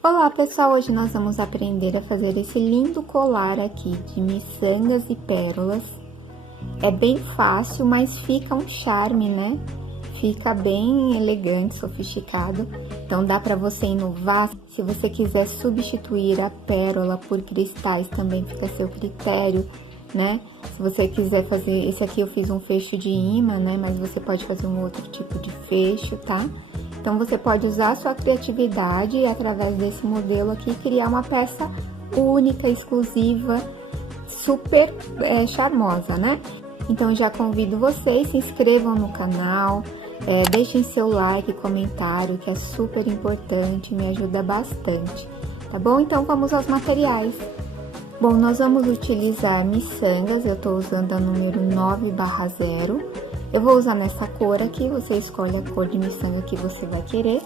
Olá pessoal, hoje nós vamos aprender a fazer esse lindo colar aqui de miçangas e pérolas. É bem fácil, mas fica um charme, né? Fica bem elegante, sofisticado. Então dá para você inovar. Se você quiser substituir a pérola por cristais, também fica a seu critério, né? Se você quiser fazer, esse aqui eu fiz um fecho de imã, né? Mas você pode fazer um outro tipo de fecho, tá? Então, você pode usar a sua criatividade e, através desse modelo aqui, criar uma peça única, exclusiva, super charmosa, né? Então, já convido vocês, se inscrevam no canal, deixem seu like, comentário, que é super importante, me ajuda bastante, tá bom? Então, vamos aos materiais. Bom, nós vamos utilizar miçangas, eu tô usando a número 9/0. Eu vou usar nessa cor aqui, você escolhe a cor de miçanga que você vai querer.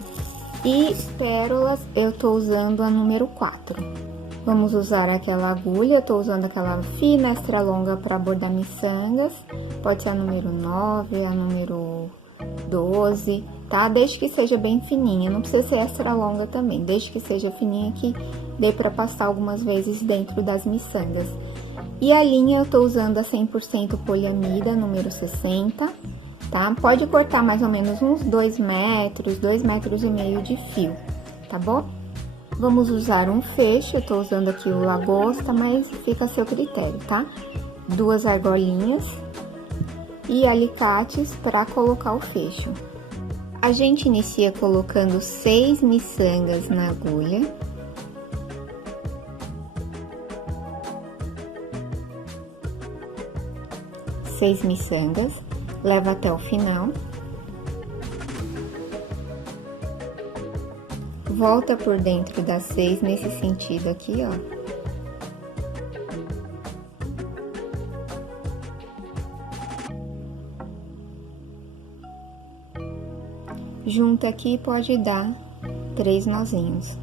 E pérolas, eu tô usando a número 4. Vamos usar aquela agulha, eu tô usando aquela fina extra longa para bordar miçangas. Pode ser a número 9, a número 12, tá? Desde que seja bem fininha, não precisa ser extra longa também. Desde que seja fininha que dê para passar algumas vezes dentro das miçangas. E a linha eu tô usando a 100% poliamida, número 60, tá? Pode cortar mais ou menos uns 2 metros, 2,5 metros de fio, tá bom? Vamos usar um fecho, eu tô usando aqui o lagosta, mas fica a seu critério, tá? 2 argolinhas e alicates para colocar o fecho. A gente inicia colocando 6 miçangas na agulha. Seis miçangas, leva até o final. Volta por dentro das 6 nesse sentido aqui, ó. Junta aqui, pode dar 3 nozinhos.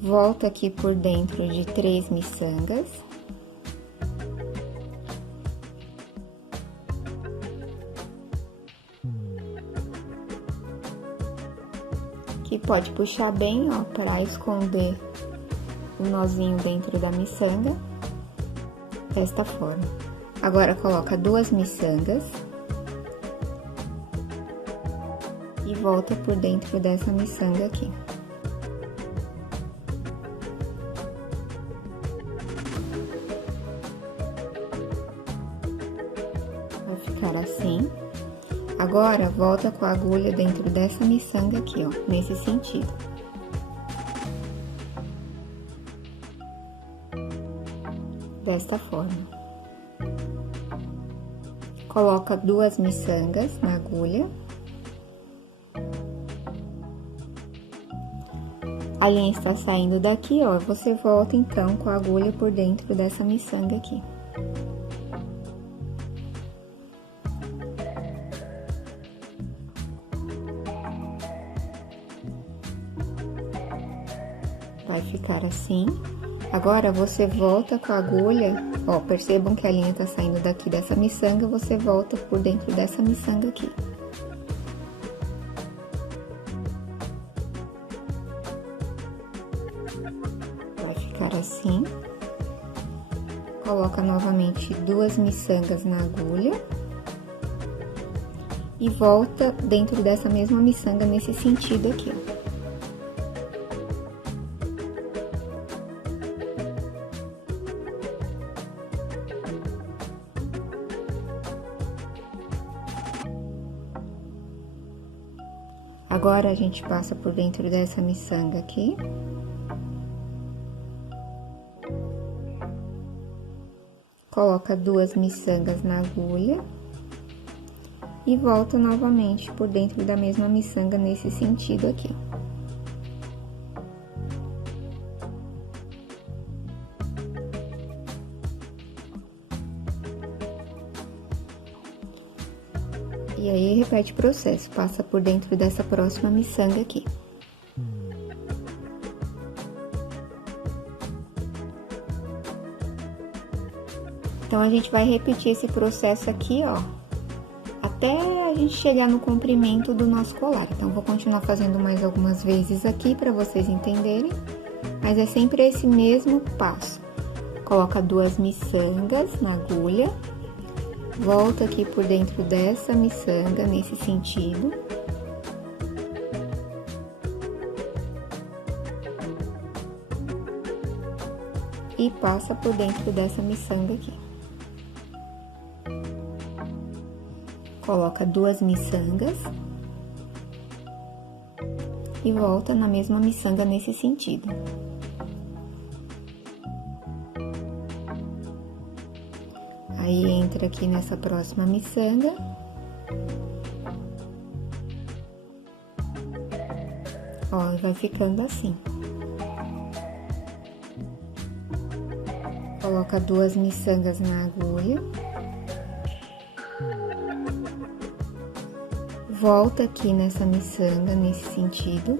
Volta aqui por dentro de 3 miçangas. Que pode puxar bem, ó, para esconder o nozinho dentro da miçanga, desta forma. Agora, coloca 2 miçangas e volta por dentro dessa miçanga aqui. Vai ficar assim. Agora, volta com a agulha dentro dessa miçanga aqui, ó, nesse sentido. Desta forma. Coloca 2 miçangas na agulha. A linha está saindo daqui, ó, você volta então com a agulha por dentro dessa miçanga aqui. Vai ficar assim. Agora, você volta com a agulha, ó, percebam que a linha tá saindo daqui dessa miçanga, você volta por dentro dessa miçanga aqui. Vai ficar assim. Coloca novamente 2 miçangas na agulha. E volta dentro dessa mesma miçanga nesse sentido aqui, ó. Agora, a gente passa por dentro dessa miçanga aqui. Coloca 2 miçangas na agulha. E volta novamente por dentro da mesma miçanga nesse sentido aqui. E aí, e repete o processo. Passa por dentro dessa próxima miçanga aqui. Então, a gente vai repetir esse processo aqui, ó, até a gente chegar no comprimento do nosso colar. Então, vou continuar fazendo mais algumas vezes aqui para vocês entenderem, mas é sempre esse mesmo passo. Coloca 2 miçangas na agulha, volta aqui por dentro dessa miçanga, nesse sentido. E passa por dentro dessa miçanga aqui. Coloca 2 miçangas e volta na mesma miçanga nesse sentido. Aí, entra aqui nessa próxima miçanga. Ó, vai ficando assim. Coloca 2 miçangas na agulha. Volta aqui nessa miçanga, nesse sentido.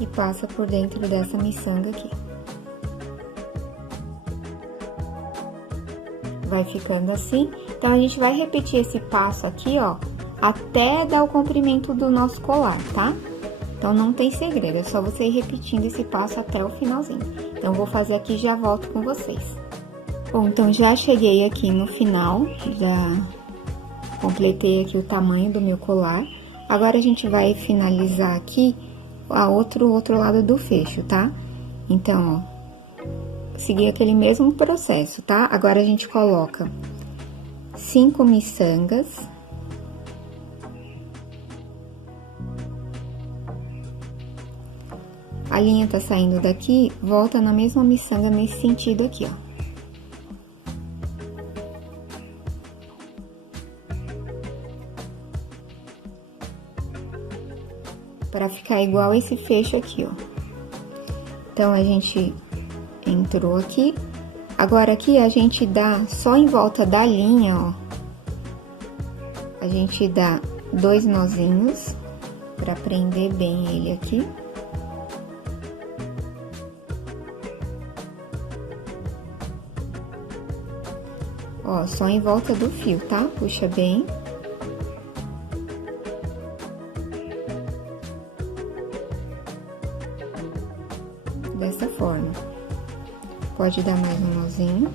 E passa por dentro dessa miçanga aqui. Vai ficando assim. Então, a gente vai repetir esse passo aqui, ó, até dar o comprimento do nosso colar, tá? Então, não tem segredo, é só você ir repetindo esse passo até o finalzinho. Então, vou fazer aqui e já volto com vocês. Bom, então, já cheguei aqui no final, já completei aqui o tamanho do meu colar. Agora, a gente vai finalizar aqui o outro lado do fecho, tá? Então, ó, seguir aquele mesmo processo, tá? Agora, a gente coloca 5 miçangas. A linha tá saindo daqui, volta na mesma miçanga nesse sentido aqui, ó. Pra ficar igual esse fecho aqui, ó. Então, a gente entrou aqui. Agora, aqui, a gente dá só em volta da linha, ó. A gente dá 2 nozinhos pra prender bem ele aqui. Ó, só em volta do fio, tá? Puxa bem. Dessa forma. Pode dar mais um nozinho.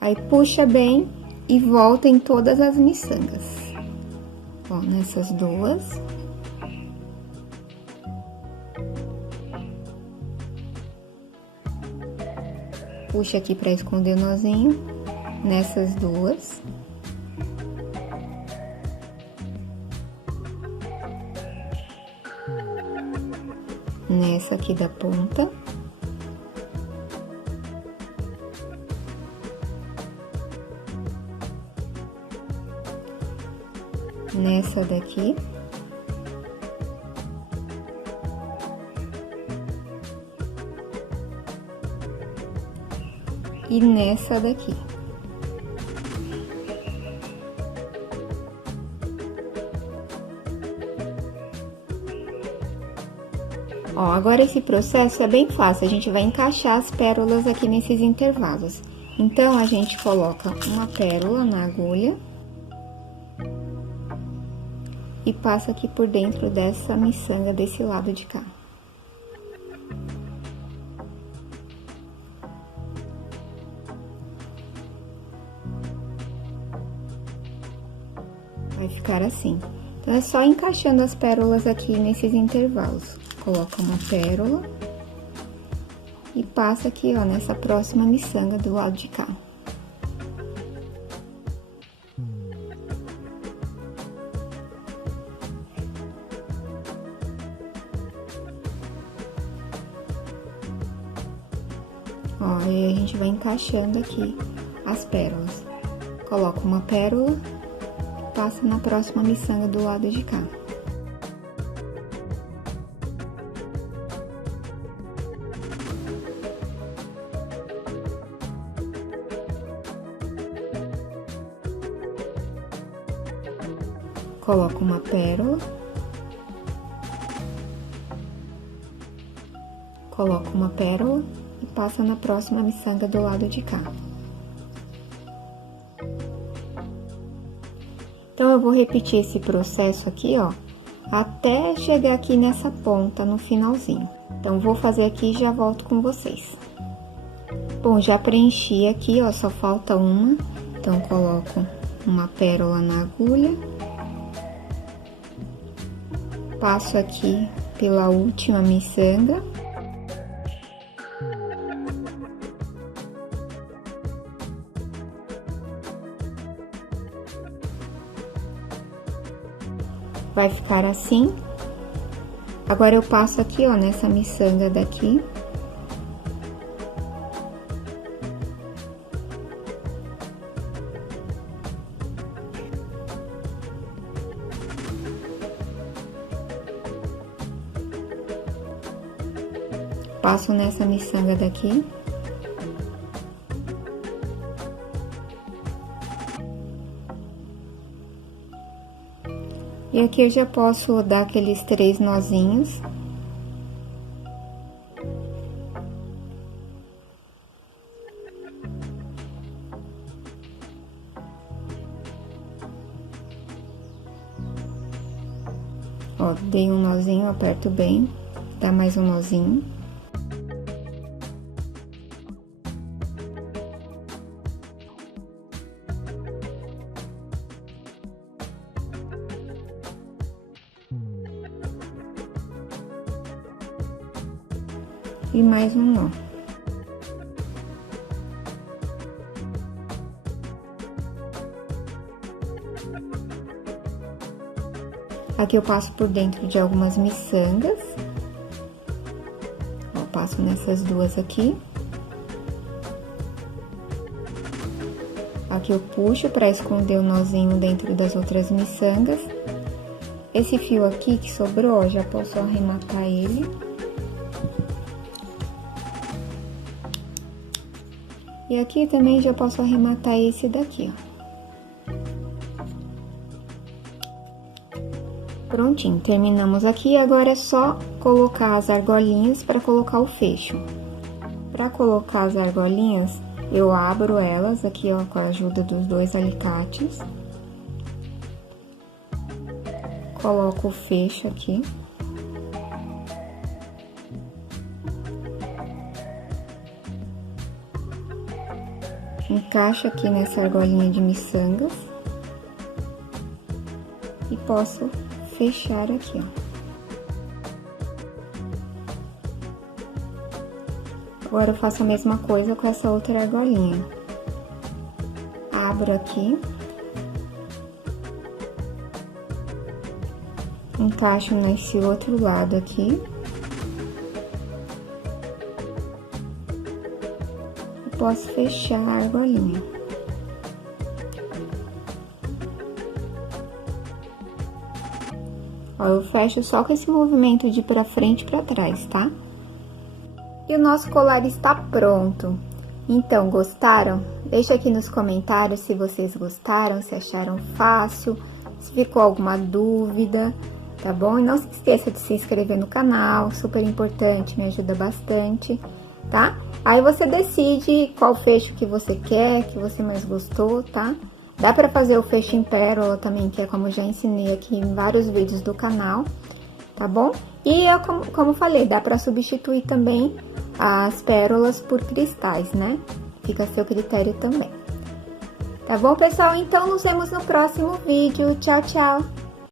Aí, puxa bem e volta em todas as miçangas. Ó, nessas duas. Puxa aqui pra esconder o nozinho. Nessas duas. Nessa aqui da ponta. Nessa daqui. E nessa daqui. Ó, agora esse processo é bem fácil, a gente vai encaixar as pérolas aqui nesses intervalos. Então, a gente coloca uma pérola na agulha e passa aqui por dentro dessa miçanga desse lado de cá. Vai ficar assim. Então, é só encaixando as pérolas aqui nesses intervalos. Coloca uma pérola e passa aqui, ó, nessa próxima miçanga do lado de cá. Ó, aí a gente vai encaixando aqui as pérolas. Coloca uma pérola e passa na próxima miçanga do lado de cá. Coloco uma pérola. Coloco uma pérola e passo na próxima miçanga do lado de cá. Então, eu vou repetir esse processo aqui, ó, até chegar aqui nessa ponta, no finalzinho. Então, vou fazer aqui e já volto com vocês. Bom, já preenchi aqui, ó, só falta uma. Então, coloco uma pérola na agulha. Passo aqui pela última miçanga. Vai ficar assim. Agora, eu passo aqui, ó, nessa miçanga daqui. Passo nessa miçanga daqui. E aqui eu já posso dar aqueles 3 nozinhos. Ó, dei um nozinho, aperto bem, dá mais um nozinho. E mais um nó. Aqui eu passo por dentro de algumas miçangas. Ó, passo nessas duas aqui. Aqui eu puxo para esconder o nozinho dentro das outras miçangas. Esse fio aqui que sobrou, ó, já posso arrematar ele. E aqui também já posso arrematar esse daqui, ó. Prontinho, terminamos aqui. Agora é só colocar as argolinhas para colocar o fecho. Para colocar as argolinhas, eu abro elas aqui, ó, com a ajuda dos 2 alicates. Coloco o fecho aqui. Encaixo aqui nessa argolinha de miçangas. E posso fechar aqui, ó. Agora, eu faço a mesma coisa com essa outra argolinha. Abro aqui. Encaixo nesse outro lado aqui. Posso fechar a argolinha. Ó, eu fecho só com esse movimento de pra frente e pra trás, tá? E o nosso colar está pronto. Então, gostaram? Deixa aqui nos comentários se vocês gostaram, se acharam fácil, se ficou alguma dúvida, tá bom? E não se esqueça de se inscrever no canal, super importante, me ajuda bastante, tá? Aí você decide qual fecho que você quer, que você mais gostou, tá? Dá pra fazer o fecho em pérola também, que é como eu já ensinei aqui em vários vídeos do canal, tá bom? E eu, como falei, dá pra substituir também as pérolas por cristais, né? Fica a seu critério também. Tá bom, pessoal? Então, nos vemos no próximo vídeo. Tchau, tchau!